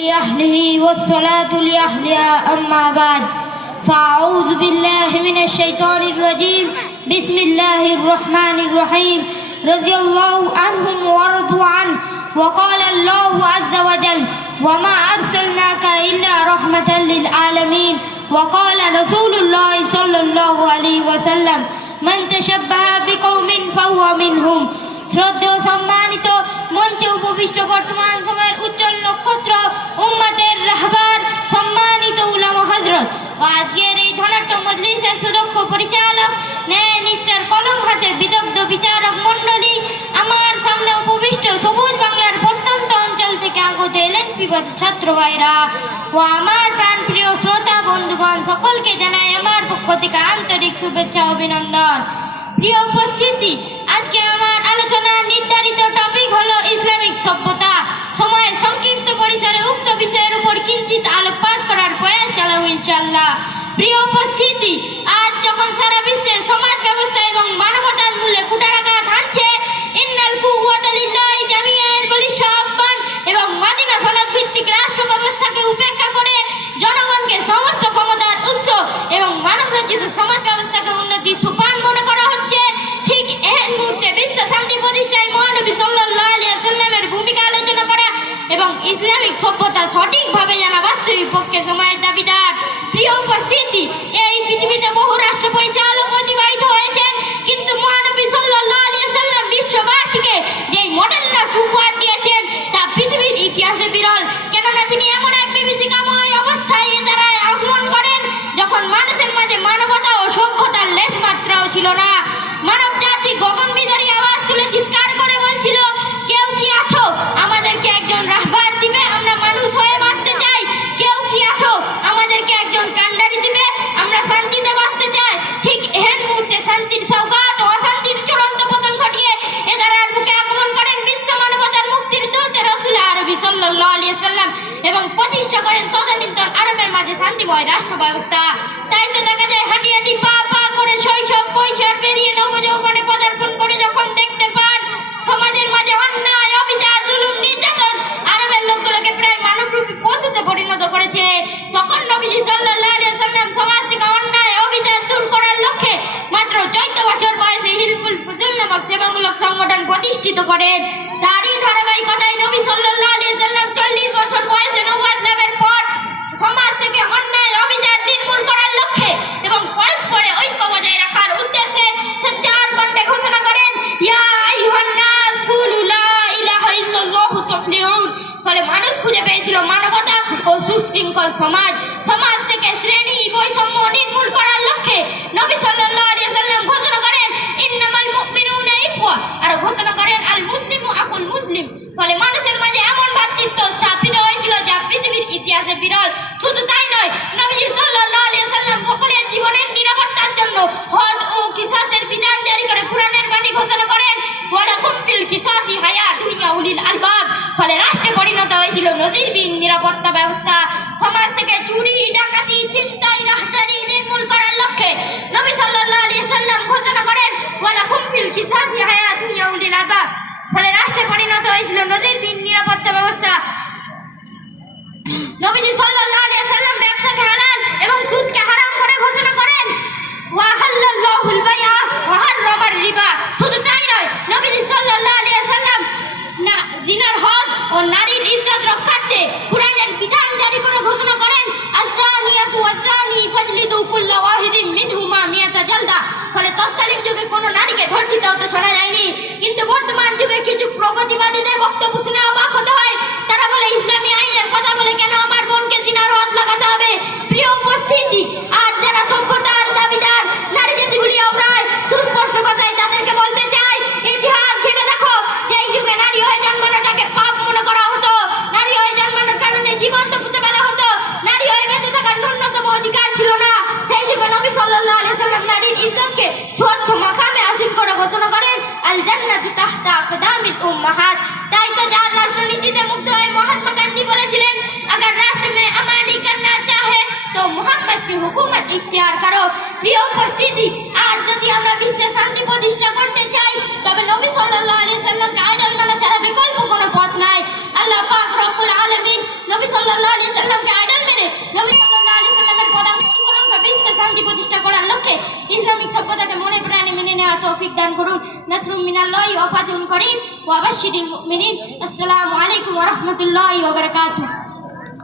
لأهله والصلاة لأهلها أما بعد فأعوذ بالله من الشيطان الرجيم بسم الله الرحمن الرحيم رضي الله عنهم ورضوا عنه وقال الله عز وجل وما أرسلناك إلا رحمة للعالمين وقال رسول الله صلى الله عليه وسلم من تشبه بقوم فهو منهم শ্রদ্ধেয় সম্মানিত মঞ্চে উপবিষ্ট বর্তমান সময়ের উজ্জ্বল নক্ষত্র উম্মতের রাহবার সম্মানিত উলামা হযরত ও আজকের এই ধনাঢ্য মজলিসের সুদক্ষ পরিচালক ন্যায় নিষ্ঠার কলম হাতে বিদগ্ধ বিচারক মণ্ডলী আমার সামনে উপবিষ্ট সবুজ বাংলার প্রত্যন্ত অঞ্চল থেকে আগত এলএনপি ছাত্র ভাইরা ও আমার প্রাণপ্রিয় শ্রোতা বন্ধুগণ সকলকে জানাই আমার পক্ষ থেকে আন্তরিক শুভেচ্ছা অভিনন্দন। প্রিয় উপস্থিতি, আজকে আমার আলোচনার নির্ধারিত টপিক হলো ইসলামিক সভ্যতা। সময়ের সংক্ষিপ্ত পরিসরে উক্ত বিষয়ের উপর কিঞ্চিত আলোকপাত করার প্রয়াস চালাবো ইনশাআল্লাহ। প্রিয় উপস্থিতি, আজ যখন সারা বিশ্বের সমাজ ব্যবস্থা এবং মানবতার মূল্যে কুঠারাঘাত হানছে, ইন্নাল কুওয়াতা লিল্লাহি জামিআন বলিষ্ঠ আহ্বান এবং মাদিনা সনদ ভিত্তিক রাষ্ট্র ব্যবস্থাকে উপেক্ষা করে জনগণকে সমস্ত ক্ষমতার উৎস এবং মানবরচিত সমাজ ব্যবস্থাকে উন্নতির সোপান মনে করা হচ্ছে। ঠিক এই মুহূর্তে বিশ্ব শান্তি প্রতিষ্ঠায় মহানবী সাল্লাল্লাহু আলাইহি ওয়াসাল্লামের ভূমিকা আলোচনা করা এবং ইসলামিক সভ্যতা সঠিকভাবে জানা বাস্তবিক পক্ষে সময়ের দাবিদার। প্রিয় উপস্থিতি, এই পৃথিবীতে বহু রাষ্ট্র পরিচালক অতিবাহিত হয়েছেন, কিন্তু মহানবী সাল্লাল্লাহু আলাইহি ওয়াসাল্লাম বিশ্ববাসীকে যেই মডেল রাষ্ট্র উপহার দিয়েছেন তা পৃথিবীর ইতিহাসে বিরল। কেননা তিনি এমন এক বিভীষিকাময় অবস্থায় এ দ্বারায় আগমন করেন যখন মানুষের মাঝে মানবতা ও সভ্যতার লেশ মাত্রাও ছিল না। মানব জাতি গগনবিদারী আওয়াজ তুলে চিৎকার করে বলছিল, কেউ কি আছো আমাদেরকে একজন রাহবার দিবে, আমরা মানুষ হয়ে বাঁচতে চাই। কেউ কি আছো আমাদেরকে একজন কান্ডারি দিবে, আমরা শান্তিতে বাঁচতে চাই। ঠিক এই মুহূর্তে শান্তির সওগাত ও অশান্তির চূড়ান্ত পতন ঘটিয়ে এ দ্বারার বুকে আগমন করেন বিশ্ব মানবতার মুক্তির দূত রাসূল আরবি সাল্লাল্লাহু আলাইহি ওয়াসাল্লাম এবং প্রতিষ্ঠা করেন তদানীন্তন আরবের মাঝে শান্তিময় রাষ্ট্র ব্যবস্থা। তাই তো দেখা যায় হাঁটি হাঁটি পা পা করে শৈশব কৈশোর পেরিয়ে নবযৌবনে পদার্পণ করে যখন দেখতে পান সমাজের মাঝে অন্যায় অবিচার জুলুম নির্যাতন আরবের লোকগুলোকে প্রায় মানবরূপী পশুতে পরিণত করেছে, তখন নবীজি সাল্লাল্লাহু আলাইহি ওয়াসাল্লাম সমাজ থেকে অন্যায় অবিচার দূর করার লক্ষ্যে মাত্র 14 বছর বয়সে হিলফুল ফুজুল নামক সেবামূলক সংগঠন প্রতিষ্ঠিত করেন। তারই ধারাবাহিকতায় নবী সাল্লাল্লাহু আলাইহি ওয়াসাল্লাম 40 বছর বয়সে নবুয়ত লাভের পর সমাজ থেকে অন্যায় অবিচার নির্মূল করার লক্ষ্যে এবং পরস্পরে ঐক্য বজায় রাখার উদ্দেশ্যে সচ্চার কণ্ঠে ঘোষণা করেন, ইয়া আইয়ুহান নাস কুলু লা ইলাহা ইল্লাল্লাহু তুফলিহুন। ফলে মানুষ খুঁজে পেয়েছিল মানবতা ও সুশৃঙ্খল সমাজ। সমাজ থেকে শ্রেণী বৈষম্য নির্মূল করার লক্ষ্যে নবী সাল্লাল্লাহু আলাইহি ওয়াসাল্লাম ঘোষণা করেন, ইন্নামাল মুমিনুনা ইখওয়া, আর ঘোষণা করেন আল মুসলিমু আখুল মুসলিম। ফলে মানুষের মাঝে এমন ভ্রাতৃত্ব স্থাপিত হয়েছিল যা পৃথিবীর ইতিহাসে বিরল। শুধু তাই নয়, নবীজি সাল্লাল্লাহু আলাইহি ওয়াসাল্লাম সকলের জীবনের নিরাপত্তার জন্য হদ ও কিসাসের বিধান জারি করে কুরআনের বাণী ঘোষণা করেন, ওয়ালাকুম ফিল কিসাসি হায়াতুন ইয়া উলিল আলবাব। ফলে রাষ্ট্রে পরিণত হয়েছিল নজিরবিহীন নিরাপত্তা ব্যবস্থা। সমাজ থেকে চুরি, ডাকাতি, ছিনতাই, রাহাজানি নির্মূল করার লক্ষ্যে নবী সাল্লাল্লাহু আলাইহি ওয়াসাল্লাম ঘোষণা করেন, ওয়ালাকুম ফিল কিসাসি হায়াতুন ইয়া উলিল আলবাব। ফলে রাষ্ট্রে পরিণত হয়েছিল নজিরবিহীন নিরাপত্তা ব্যবস্থা। নবীজি সাল্লাল্লাহু আলাইহি ওয়াসাল্লাম ব্যবসাকে হালাল এবং সুদকে হারাম করে ঘোষণা করেন, ওয়া হাল্লাল্লাহুল বাইআ ওয়া হাররামার রিবা। শুধু তাই নয়, নবীজি সাল্লাল্লাহু আলাইহি ওয়াসাল্লাম জিনার হদ ও নারীর ইজ্জত রক্ষার্থে কুরআনের বিধান জারি করে ঘোষণা করেন, আয-যানিয়াতু ওয়ায-যানি ফাজলিদু কুল্লা ওয়াহিদিন মিনহুমা মিয়াতা জালদা। ফলে তৎকালীন যুগে কোনো নারীকে ধর্ষিত হতে শোনা যায়নি, কিন্তু বর্তমান যুগে কিছু প্রগতিবাদীদের বক্তব্য শুনে অবাক হতে হয়। তারা বলে, ইসলামী আইনের কথা বলে কেন আমার বোনকে জিনার হদ লাগাতে হবে? প্রিয় উপস্থিতি, আজ যারা সভ্যতার দাবিদার, নারী জাতি ভুলিয়ে অপরাধ সুস্পষ্ট কথায় তাদেরকে বলতে চাই, ইতিহাস ঘেটে দেখো, যেই যুগে নারী হয়ে জন্মানোটাকে পাপ মনে করা হতো, নারী হয়ে জন্মানোর কারণে জীবন্ত পুঁতে ফেলা হতো, নারী হয়ে বেঁচে থাকার ন্যূনতম অধিকার ছিল না, সেই যুগে নবী সাল্লাল্লাহু আলাইহি ওয়াসাল্লাম নারীর ইজ্জতকে স্বচ্ছ মাকামে আসীন করে ঘোষণা করেন, আল জান্নাতু তাহতা আকদামিল উম্মাহাত। তাই তো যার রাষ্ট্রনীতিতে মুগ্ধ হয়ে মহাত্মা গান্ধী বলেছিলেন, अगर राष्ट्र में अमानी करना चाहे तो मोहम्मद की हुकूमत इख्तियार करो। प्रिय उपस्थिति, आज যদি আমরা বিশ্বে শান্তি প্রতিষ্ঠা করতে চাই তবে নবী সাল্লাল্লাহু আলাইহি ওয়াসাল্লামকে আইডল মানা ছাড়া বিকল্প কোনো পথ নাই। আল্লাহ পাক রব্বুল আলামিন নবী সাল্লাল্লাহু আলাইহি সাল্লামকে আইডল মেনে নবী সাল্লাল্লাহু আলাইহি সাল্লামের পদাঙ্ক অনুসরণ করে বিশ্বে শান্তি প্রতিষ্ঠা করার লক্ষ্যে ইসলামিক সভ্যতাকে মনে প্রাণে মেনে নেওয়া তৌফিক দান করুন। নাসরুম মিনাল্লাহি ওয়া ফাতহুন করিম ওয়া বাশশিরিল মুমিনিন। আসসালামু আলাইকুম ওয়া রাহমাতুল্লাহি ওয়া বারাকাতুহু।